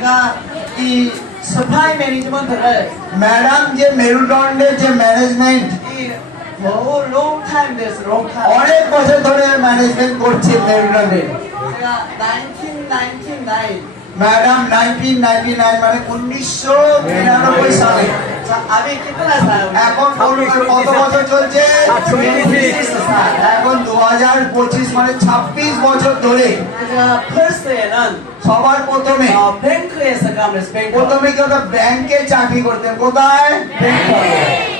제가 이 스파이 매니지먼트를 ম্যাডাম যে মেরুদণ্ডের যে ম্যানেজমেন্ট 너무 long time 됐어, long time. অনেক বছর ধরে ম্যানেজমেন্ট করছে মেরুদণ্ডে 제가 1999 ম্যাডাম 1999 মানে 1999 সালে 자, 아비 कितना साल এখন কত বছর চলছে এখন 2025 মানে 26 বছর ধরে 제가 퍼스트에는 সবার প্রথমে 뱅크에서 가면서 뱅크 প্রথমে কি ওটা ব্যাংকে চাকরি করতেন কোথায়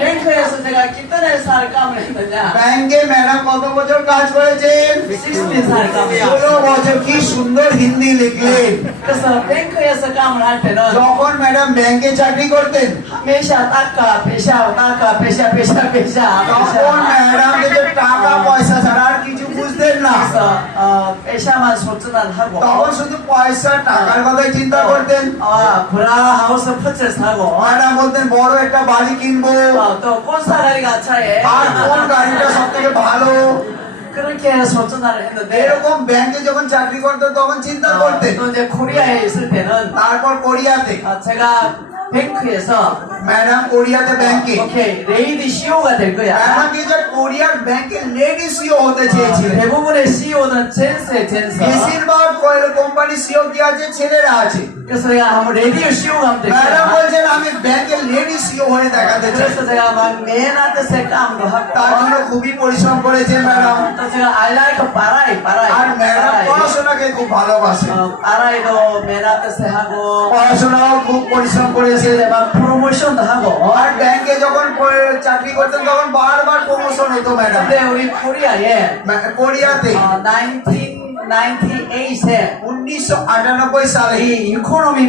뱅크에서 제가 कितना साल काम 했느냐 ব্যাংকে ম্যাডাম কত বছর কাজ করেছেন 16 살 काम 16 বছর কি সুন্দর হিন্দি লিখলেন 그래서 뱅크에서 감을 할 때는 যখন ম্যাডাম ব্যাংকে চাকরি করতেন 메샤 닦아 베샤 닦아 베샤 베샤 베샤 তখন ম্যাডাম যে টাকা পয়সা ছাড়া আর কিছু বুঝতেন না 그래서 베샤만 소전을 하고 তখন শুধু পয়সা টাকার কথাই চিন্তা করতেন 브라 하우스 퍼체스 하고 ম্যাডাম বলতেন বড় একটা বাড়ি কিনবো 또 꼰사가리가 차에 আর কোন গাড়িটা সব থেকে ভালো 그렇게 소전을 했는데 এরকম ব্যাংকে যখন চাকরি করতেন তখন চিন্তা করতেন 또 이제 코리아에 있을 때는 তারপর কোরিয়াতে 제가 뱅크에서 ম্যাডাম কোরিয়াতে ব্যাংকে 오케이 레이디 CEO가 될 거야. ম্যাডাম যে কোরিয়ার ব্যাংকে লেডি সিও হতে চেয়েছিলেন 대부분의 CEO는 젠스에 젠스. বেশিরভাগ কোম্পানি সিও কি আছে ছেলেরা আছে 그래서 내가 한번 레디오 CEO가 하면 ম্যাডাম 되겠다. বলছেন আমি ব্যাংকের লেডি সিও হয়ে দেখাতে চাই 그래서 제가 막 맨하트세 까움도 তার জন্য 하고 খুবই পরিশ্রম করেছেন ম্যাডাম 또 제가 I like 빠라이 আর ম্যাডাম পড়াশোনাকে খুব ভালোবাসেন 빠라이도 맨하트세 하고 পড়াশোনাও খুব পরিশ্রম করেছে 이제 막 프로모션도 하고 আর ব্যাংকে যখন চাকরি করতেন তখন বারবার প্রমোশন হতো ম্যাডাম 근데 우리 코리아에 কোরিয়াতে 1998에 1998 সালে 이 이코노미